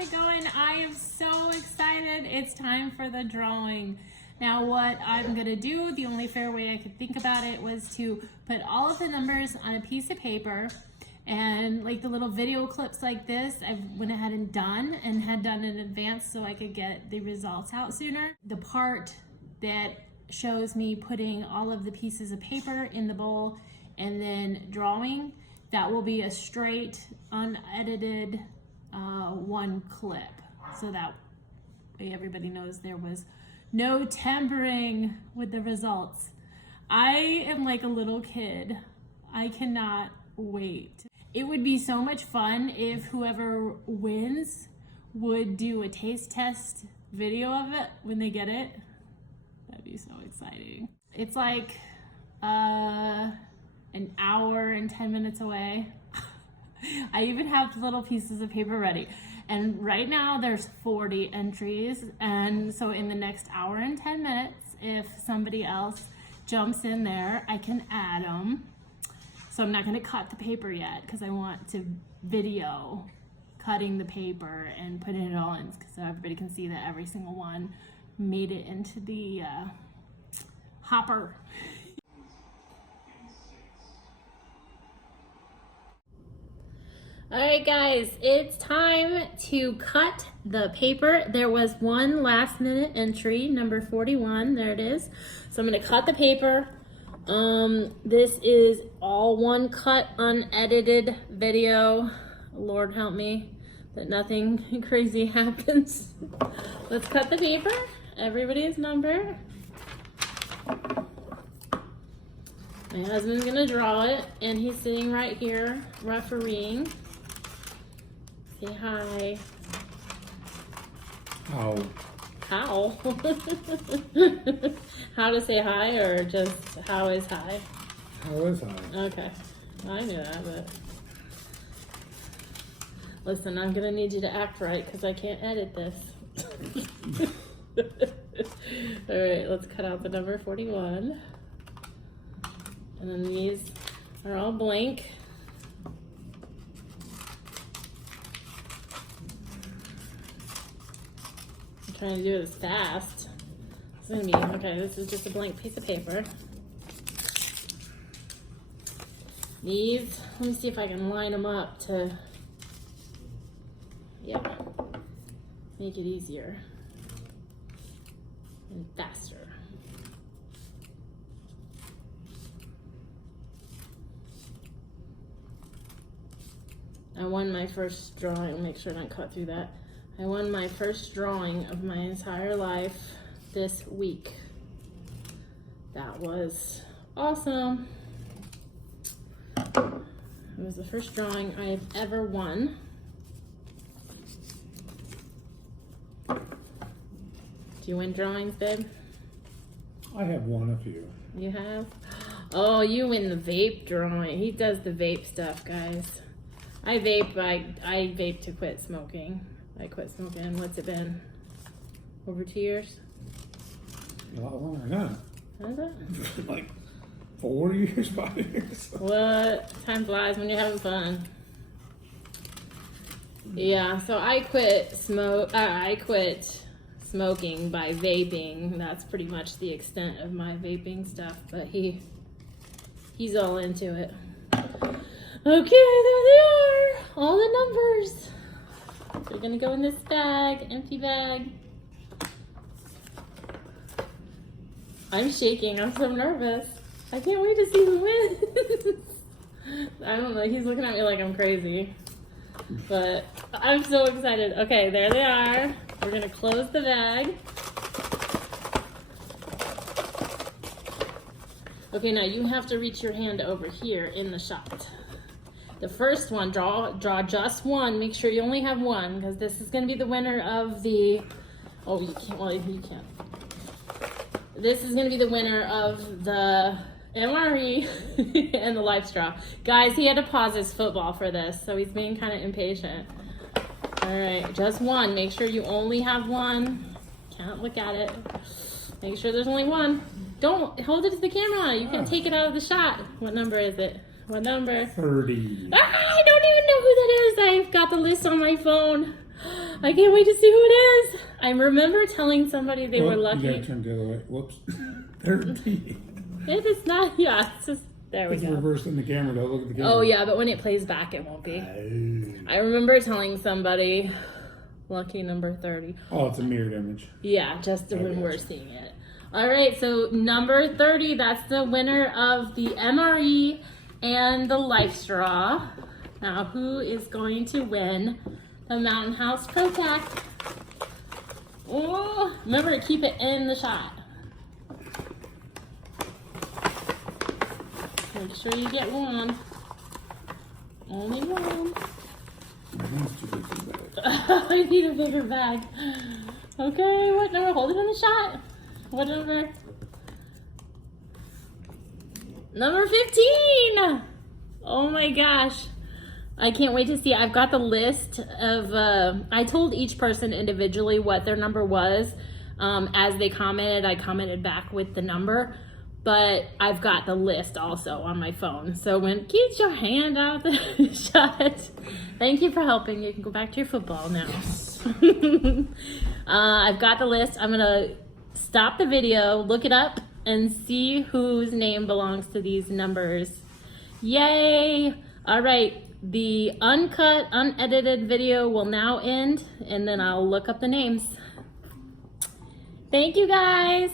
it going? I am so excited. It's time for the drawing. Now what I'm gonna do, the only fair way I could think about it was to put all of the numbers on a piece of paper, and like the little video clips like this, I went ahead and had done in advance so I could get the results out sooner. The part that shows me putting all of the pieces of paper in the bowl and then drawing, that will be a straight, unedited one clip. So that way everybody knows there was no tampering with the results. I am like a little kid. I cannot wait. It would be so much fun if whoever wins would do a taste test video of it when they get it. That'd be so exciting. It's like an hour and 10 minutes away. I even have little pieces of paper ready. And right now there's 40 entries. And so in the next hour and 10 minutes, if somebody else jumps in there, I can add them. So I'm not gonna cut the paper yet because I want to video cutting the paper and putting it all in so everybody can see that every single one made it into the hopper. All right, guys, it's time to cut the paper. There was one last minute entry, number 41, there it is. So I'm gonna cut the paper. This is all one cut, unedited video. Lord help me that nothing crazy happens. Let's cut the paper. Everybody's number. My husband's gonna draw it, and he's sitting right here refereeing. Say hi. How? How? How to say hi, or just how is hi? How is I? Okay, I knew that, but listen, I'm gonna need you to act right because I can't edit this. All right, let's cut out the number 41. And then these are all blank. I'm trying to do it as fast. It's gonna be, okay, this is just a blank piece of paper. These, let me see if I can line them up to, yeah, make it easier and faster. I won my first drawing, make sure I don't cut through that. I won my first drawing of my entire life this week. That was awesome. It was the first drawing I've ever won. Do you win drawings, babe? I have won a few. You have? Oh, you win the vape drawing. He does the vape stuff, guys. I vape to quit smoking. I quit smoking, what's it been? Over 2 years? A lot longer than that. Has it? Like 4 years, 5 years. What? Time flies when you're having fun. Yeah, so I quit smoking by vaping. That's pretty much the extent of my vaping stuff, but he's all into it. Okay, there they are. All the numbers. They're gonna go in this bag, empty bag. I'm shaking, I'm so nervous. I can't wait to see who wins. I don't know, he's looking at me like I'm crazy. But I'm so excited. Okay, there they are. We're gonna close the bag. Okay, now you have to reach your hand over here in the shot. The first one, draw just one. Make sure you only have one, because this is going to be the winner of the, oh, you can't, well, you can't. This is going to be the winner of the MRE and the life straw. Guys, he had to pause his football for this, so he's being kind of impatient. All right, just one. Make sure you only have one. Can't look at it. Make sure there's only one. Don't hold it to the camera. You can take it out of the shot. What number is it? What number? 30. Ah, I don't even know who that is. I've got the list on my phone. I can't wait to see who it is. I remember telling somebody they were lucky. You gotta turn the other way. Whoops. 30. If it's not, yeah, it's just, there we It's go. reversing the camera. Don't look at the camera. Oh yeah, but when it plays back, it won't be. I remember telling somebody, lucky number 30. Oh, it's a mirrored image. Yeah, just when gotcha. we're seeing it. All right, so number 30, that's the winner of the MRE and the Life Straw. Now, who is going to win the Mountain House Protect? Oh, remember to keep it in the shot. Make sure you get one. Only one. My hand's too big for the bag. I need a bigger bag. Okay, what number? Hold it in the shot. What number? Number 15! Oh my gosh. I can't wait to see. I've got the list of, I told each person individually what their number was. As they commented, I commented back with the number. But I've got the list also on my phone. So when, get your hand out of the shot. Thank you for helping. You can go back to your football now. I've got the list. I'm gonna stop the video, look it up, and see whose name belongs to these numbers. Yay! All right, the uncut, unedited video will now end, and then I'll look up the names. Thank you guys.